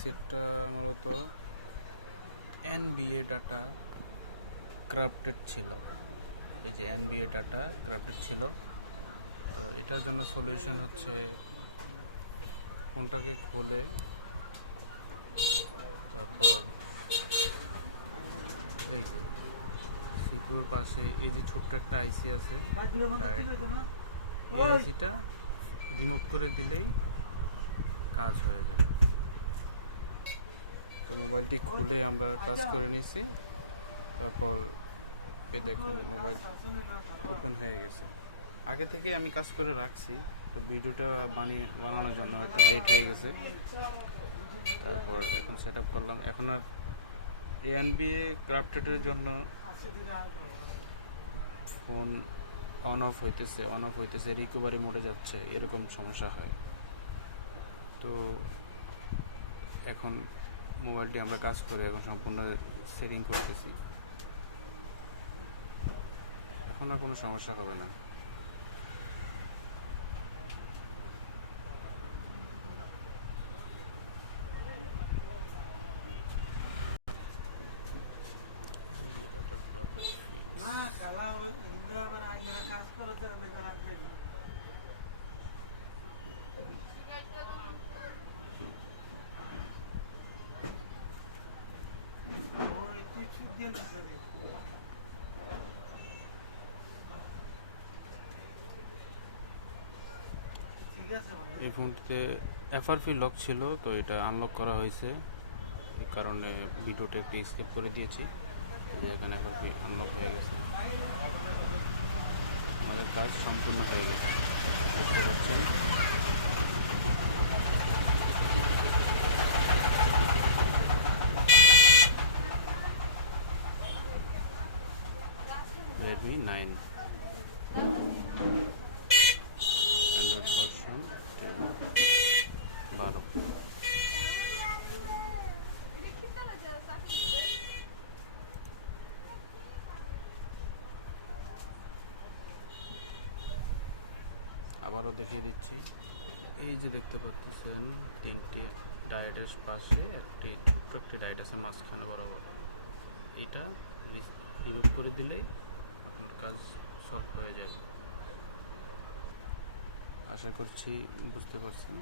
পিসিটা মূলত NBA data crafted ছিল। এই যে NBA ডাটা ক্রাফটেড ছিল, এটার জন্য সলিউশন হচ্ছে ফোনটাকে খুলে সিকিউর পাশে এই যে ছোট্ট একটা আইসি আছে, এই আইসিটা রিমুভ করে দিলেই কাজ হয়ে যায়। তো মোবাইলটি খুলে আমরা টাচ করে নিয়েছি, তারপর দেখুন মোবাইল ওপেন হয়ে গেছে। আগে থেকে আমি কাজ করে রাখছি, তো ভিডিওটা বানানোর জন্য একটু লেট হয়ে গেছে। তারপর এখন সেট আপ করলাম। এখন আর NBA ক্রাফটেডের জন্য ফোন অন অফ হইতেছে রিকভারি মোডে যাচ্ছে, এরকম সমস্যা হয়। তো এখন মোবাইলটি আমরা কাজ করে এখন সম্পূর্ণ সেটিং করতেছি, এখন আর কোনো সমস্যা হবে না। এই ফোনটিতে FRP লক ছিল, তো এটা আনলক করা হয়েছে, এই কারণে ভিডিওটা একটু স্কিপ করে দিয়েছি। এখানে FRP আনলক হয়ে গেছে, আমাদের কাজ সম্পূর্ণ হয়ে গেছে, বুঝতে পারছেন। Redmi 9 Android version 12। আবারও দেখিয়ে দিচ্ছি, এই যে দেখতে পাচ্ছেন তিনটে ডায়োডের পাশে একটি ছোট্ট একটি ডায়োড আছে মাঝখানে বরাবর, এটা রিমুভ করে দিলেই আপনার কাজ সলভ হয়ে যাবে। আশা করছি বুঝতে পারছেন।